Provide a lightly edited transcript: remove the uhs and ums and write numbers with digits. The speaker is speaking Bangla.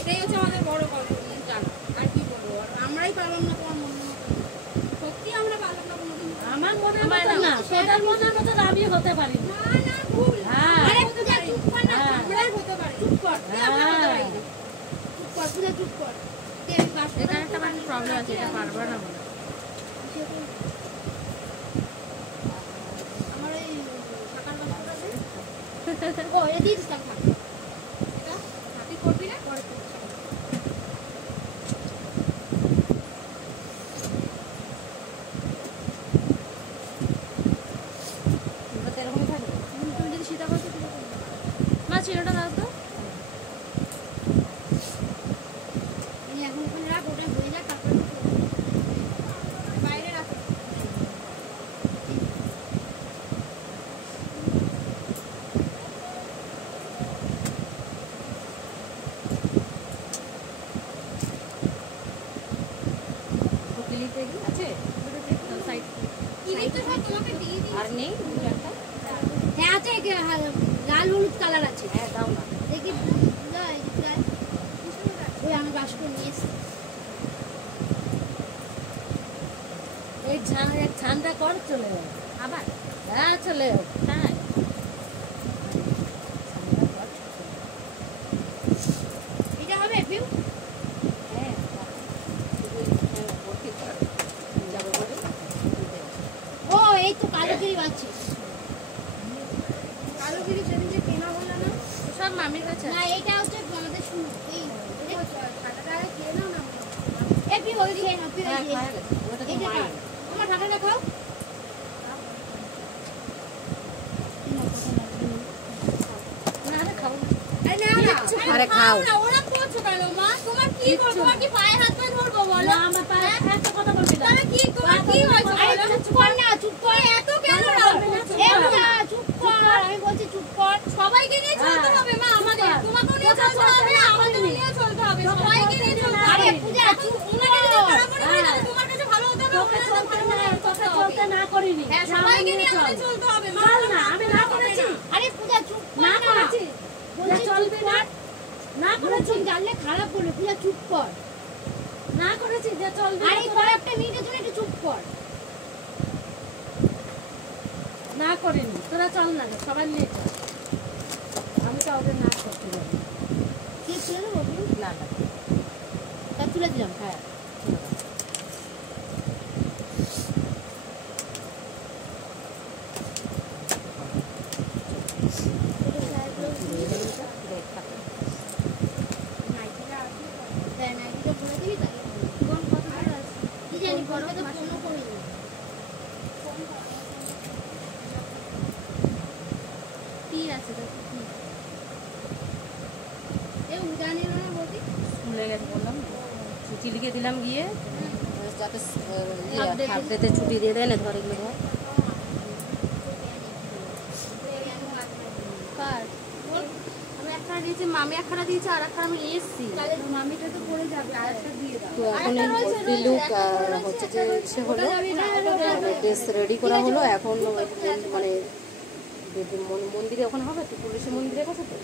এটাই হচ্ছে আমাদের বড় গল্প জানা। আর কি বলবো, আমরাই পারলাম না তোমার মনে মতো। সত্যি আমরা পারলাম না কোনোদিন। আমার মনে হয় না সেটার মনের মতো আমি হতে পারি না। না ভুল। হ্যাঁ আরে পূজা চুপ কর না, আমরাই হতে পারি। চুপ কর, আমরা হতে পারি না। চুপ কর পূজা, চুপ কর। এখানে একটা প্রবলেম আছে, এটা পারবো না বলে। আমার এই টাকার বাক্সটা আছে। ও এটা দিয়ে দিতাম থাক। এটা হাতি করবি না পরে করবি। এরকমই থাকবে। তুমি যদি সেটা করছো সেটা করবে। মা চিরটা দাও তো। এখন ওখানে রাখ, ওটা হয়ে যাক তারপরে বাইরে রাখ। ক্লিপে আছে সাইড ইনি তো সব তোমাকে দিয়ে দিই। আর নেই একটা। হ্যাঁ আছে, লাল হলুদ কালার আছে। হ্যাঁ দাও না। দেখি না এই যে ওই আমি বাস্ক নিয়ে এসেছি। এই ছানটা কর চলে যাবে আবার হ্যাঁ চলে যাবে তাই এটা হবে ভিউ। হ্যাঁ যাবো বলে ও এই তো কালোগিরি আছে। কালোগিরি সেদিন কেনা হলো না। সব মামির কাছে না এটা হচ্ছে আমাদের শুরু এই ঠান্ডাটা আরে খেয়ে নাও না। এই ভিউ ওই খেয়ে নাও, ভিউ এই খাওয়া গেছে ওটা তো এই যে মায়ের। আমার ঠান্ডাটা খাও। না না খাবো আরে নাও না, আরে খাও না ওরা করছো কেন মা? তোমার কি করব? তোমার কি পায়ে হাত পা ধরবো বলো? না আমার পায়ে একটা কথা বলবি না তাহলে কি তোমার কি হয়েছে? আরে চুপ কর না, চুপ কর। এত কেন রাগ? এ না চুপ কর, আমি বলছি চুপ কর। সবাইকে নিয়ে চলতে হবে মা আমাদের। তোমাকেও নিয়ে চলতে হবে, আমাদেরও নিয়ে চলতে হবে। সবাইকে নিয়ে চলতে হবে। আরে পূজা চুপ, উনাকে যদি খারাপ মনে করি তাহলে তোমার কাছে ভালো হতে হবে, তোকে ওনার কাছে ভালো মনে তোকে করতে হবে। চলতে না করিনি হ্যাঁ সবাইকে নিয়ে আমাদের চলতে হবে মা। চল না আমি না করেছি আরে পূজা চুপ কর না না। করেছি বলছি চলবি না না করেছি লোকজন জানলে খারাপ বলে। পূজা চুপ কর। না করেছি যে চলবি আরে কয়েকটা মিনিটের জন্য একটু চুপ কর। না করিনি তোরা চল না রে, সবাই নিয়ে চল আমি তো ওদের না করতে পারি কি তুলে দেবো? না না তা তুলে দিলাম। হ্যাঁ কি জানি বলবে তো ফোনও করিনি। কি আছে দেখো কি? এই উড়ানের না বলতি? ভুলে গেছে বললাম না। ছুটি লিখে দিলাম গিয়ে যাতে হাফ ডেতে ছুটি দিয়ে দেয় না। ধর এগুলো ধর কার? আমি একটা দিয়েছি, মামি একটা দিয়েছে, আর একটা আমি নিয়ে এসেছি। তাহলে মামিটা তো পড়ে যাবে, আর একটা দিয়ে দাও। তো এখন এই লুক হচ্ছে যে সে হলো ড্রেস রেডি করা হলো। এখন মানে মন্দিরে ওখানে হবে তো, তুলসী মন্দিরের কাছে তো